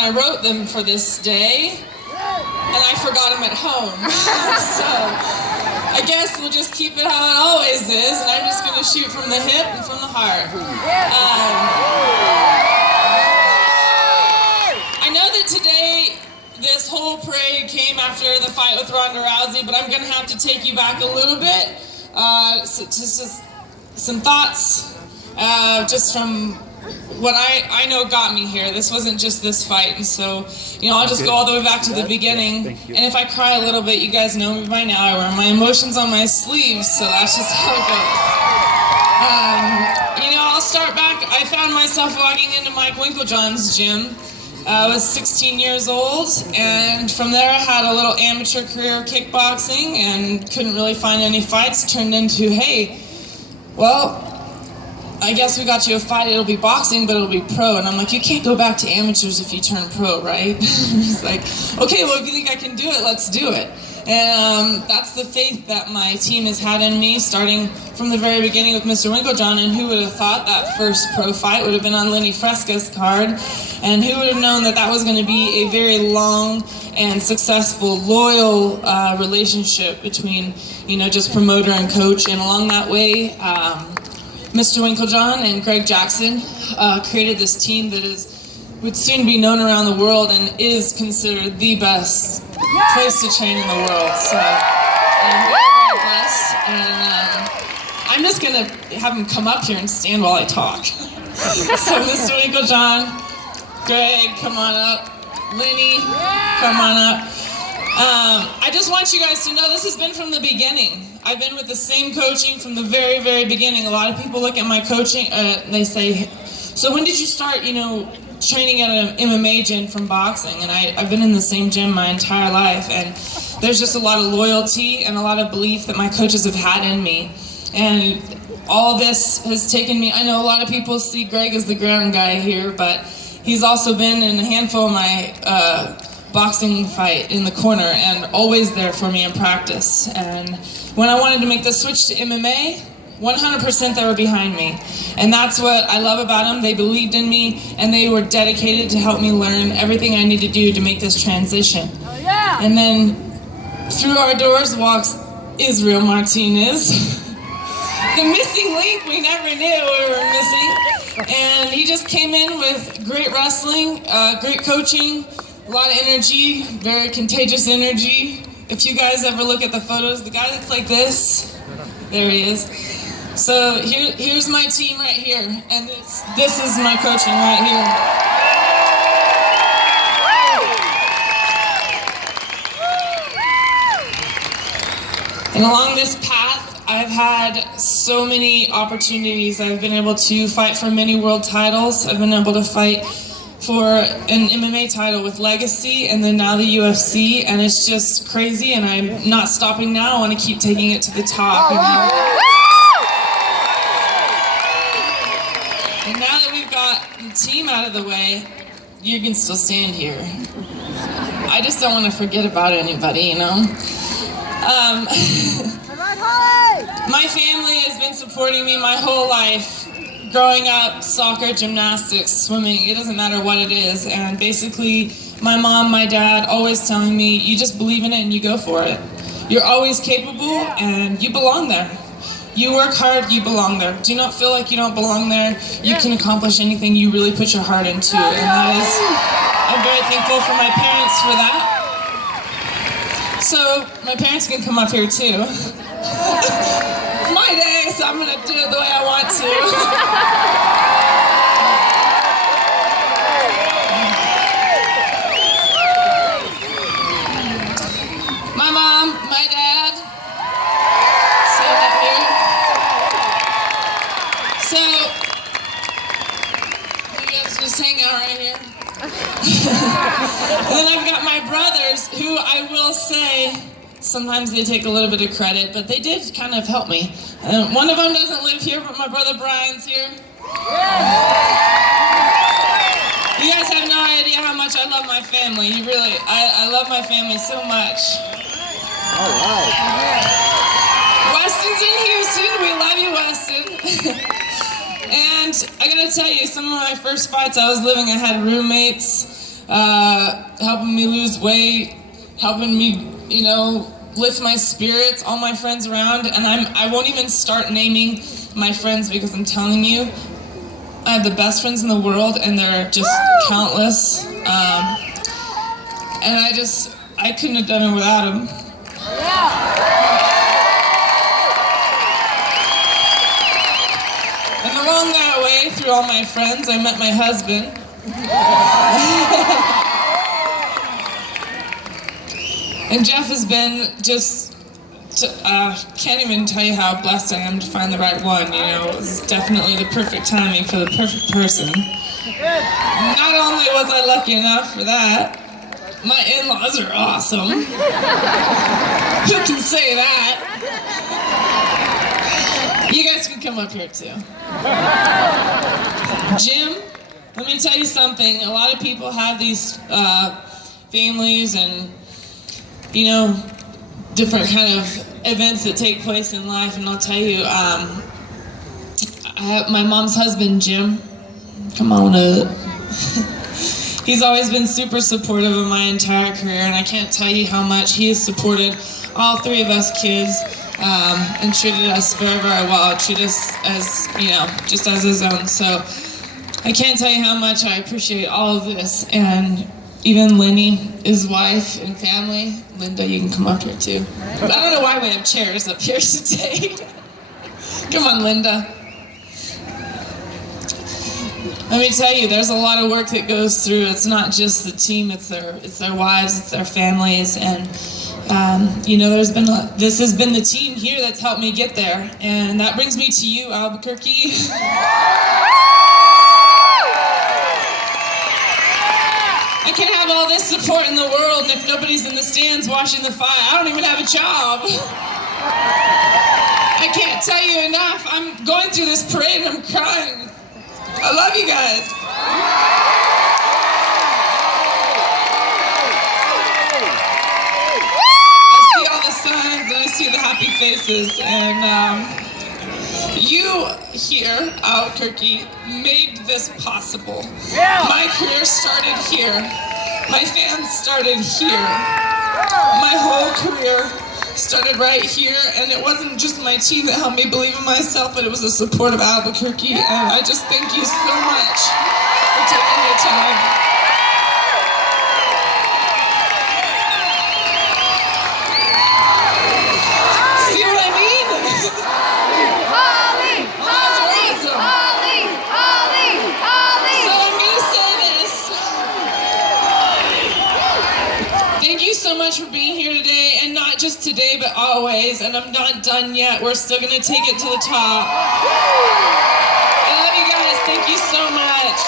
I wrote them for this day, and I forgot them at home. So I guess we'll just keep it how it always is, and I'm just going to shoot from the hip and from the heart. I know that today this whole parade came after the fight with Ronda Rousey, but I'm going to have to take you back a little bit to some thoughts just from what I know got me here. This wasn't just this fight, and so, I'll just go all the way back to the beginning. And if I cry a little bit, you guys know me by now. I wear my emotions on my sleeves, so that's just how it goes. I'll start back. I found myself walking into Mike Winkeljohn's gym. I was 16 years old, and from there I had a little amateur career of kickboxing and couldn't really find any fights. Turned into, hey, well, I guess we got you a fight, it'll be boxing, but it'll be pro. And I'm like, you can't go back to amateurs if you turn pro, right? He's like, okay, well, if you think I can do it, let's do it. And that's the faith that my team has had in me, starting from the very beginning with Mr. Winkeljohn. And who would have thought that first pro fight would have been on Lenny Fresca's card? And who would have known that that was going to be a very long and successful, loyal relationship between, just promoter and coach. And along that way, Mr. Winkeljohn and Greg Jackson created this team that would soon be known around the world and is considered the best place to train in the world. So I'm very, very blessed. And I'm just going to have him come up here and stand while I talk. So Mr. Winkeljohn, Greg, come on up. Lenny, come on up. I just want you guys to know this has been from the beginning. I've been with the same coaching from the very, very beginning. A lot of people look at my coaching, they say, so when did you start, training at an MMA gym from boxing? And I've been in the same gym my entire life, and there's just a lot of loyalty and a lot of belief that my coaches have had in me. And all this has taken me, I know a lot of people see Greg as the ground guy here, but he's also been in a handful of my boxing fight in the corner and always there for me in practice. And when I wanted to make the switch to MMA, 100% they were behind me. And that's what I love about them. They believed in me, and they were dedicated to help me learn everything I need to do to make this transition. Oh, yeah. And then through our doors walks Israel Martinez. The missing link we never knew we were missing. And he just came in with great wrestling, great coaching, a lot of energy, very contagious energy. If you guys ever look at the photos, the guy that's like this, there he is. So here's my team right here, and this is my coaching right here. And along this path, I've had so many opportunities. I've been able to fight for many world titles. I've been able to fight for an MMA title with Legacy, and then now the UFC, and it's just crazy, and I'm not stopping now. I want to keep taking it to the top. And now that we've got the team out of the way, you can still stand here. I just don't want to forget about anybody, My family has been supporting me my whole life. Growing up, soccer, gymnastics, swimming, it doesn't matter what it is. And basically, my mom, my dad, always telling me, you just believe in it and you go for it. You're always capable and you belong there. You work hard, you belong there. Do not feel like you don't belong there. You can accomplish anything you really put your heart into. And that is, I'm very thankful for my parents for that. So, my parents can come up here too. It's my day, so I'm going to do it the way I want to. My mom, my dad, sit up here. So, you guys just hang out right here. And then I've got my brothers, who I will say, sometimes they take a little bit of credit, but they did kind of help me. One of them doesn't live here, but my brother Brian's here. You guys have no idea how much I love my family. You really, I love my family so much. All right. Weston's in Houston. We love you, Weston. And I gotta tell you, some of my first fights I was living, I had roommates. helping me lose weight, helping me, lift my spirits, all my friends around. And I won't even start naming my friends because I'm telling you, I have the best friends in the world, and they're just countless. And I couldn't have done it without them. And along that way, through all my friends, I met my husband. And Jeff has been can't even tell you how blessed I am to find the right one. It was definitely the perfect timing for the perfect person. Not only was I lucky enough for that, my in-laws are awesome. Who can say that? You guys can come up here too. Jim, let me tell you something. A lot of people have these families and, different kind of events that take place in life. And I'll tell you, I have my mom's husband, Jim. Come on up. He's always been super supportive of my entire career, and I can't tell you how much he has supported all three of us kids and treated us very, very well. Treated us as, just as his own. So I can't tell you how much I appreciate all of this. And even Lenny, his wife and family. Linda, you can come up here too. I don't know why we have chairs up here today. Come on, Linda. Let me tell you, there's a lot of work that goes through. It's not just the team, it's their wives, it's their families, and this has been the team here that's helped me get there. And that brings me to you, Albuquerque. I can't have all this support in the world, and if nobody's in the stands watching the fight, I don't even have a job. I can't tell you enough. I'm going through this parade and I'm crying. I love you guys. I see all the signs and I see the happy faces, and you here, Albuquerque, made this possible. My career started here. My fans started here. My whole career started right here, and it wasn't just my team that helped me believe in myself, but it was the support of Albuquerque, and I just thank you so much for taking your time. See what I mean? Holly! Holly! Holly! Holly! Holly! So I'm going to say this. Thank you so much for being here today, and not just today, but always. And I'm not done yet. We're still going to take it to the top. I love you guys. Thank you so much.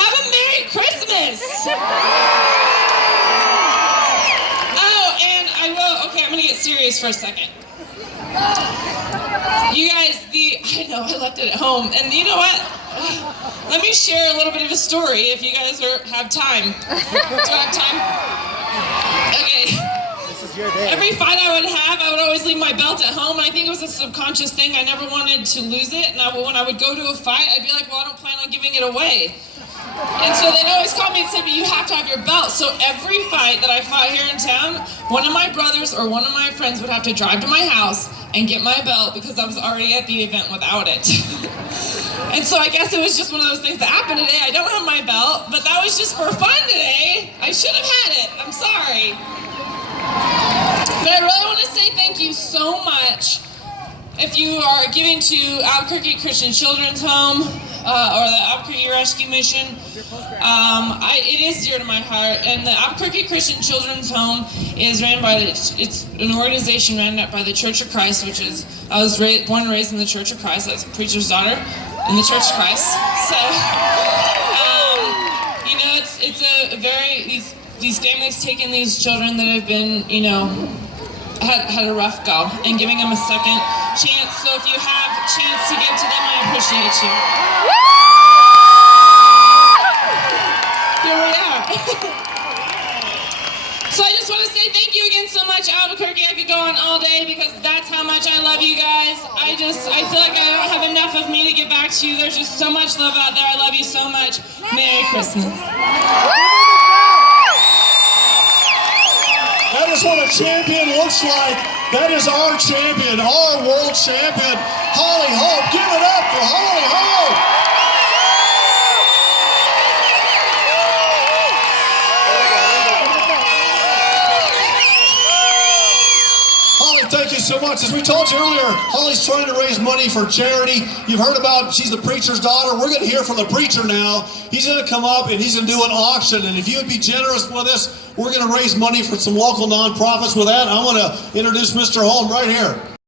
Have a Merry Christmas. I'm gonna get serious for a second. You guys, I know I left it at home, and you know what? Let me share a little bit of a story if you guys have time. Do I have time? Okay. This is your day. Every fight I would always leave my belt at home, and I think it was a subconscious thing. I never wanted to lose it, and when I would go to a fight, I'd be like, well, I don't plan on giving it away. And so they'd always call me and say, but you have to have your belt. So every fight that I fought here in town, one of my brothers or one of my friends would have to drive to my house and get my belt because I was already at the event without it. And so I guess it was just one of those things that happened today. I don't have my belt, but that was just for fun today. I should have had it. I'm sorry. But I really want to say thank you so much. If you are giving to Albuquerque Christian Children's Home or the Albuquerque Rescue Mission, it is dear to my heart. And the Albuquerque Christian Children's Home is ran by it's an organization ran by the Church of Christ, which is I was born and raised in the Church of Christ. I was a preacher's daughter in the Church of Christ. So it's a very these families taking these children that have been had a rough go and giving them a second chance. So if you have a chance to get to them, I appreciate you. Here we are. say thank you again so much, Albuquerque. I could go on all day because that's how much I love you guys. I feel like I don't have enough of me to get back to you. There's just so much love out there. I love you so much. Merry Christmas. That is what a champion looks like. That is our champion, our world champion, Holm. Give it up for Holm. Thank you so much. As we told you earlier, Holly's trying to raise money for charity. You've heard about, she's the preacher's daughter. We're going to hear from the preacher now. He's going to come up and he's going to do an auction. And if you would be generous with us, we're going to raise money for some local nonprofits. With that, I want to introduce Mr. Holm right here.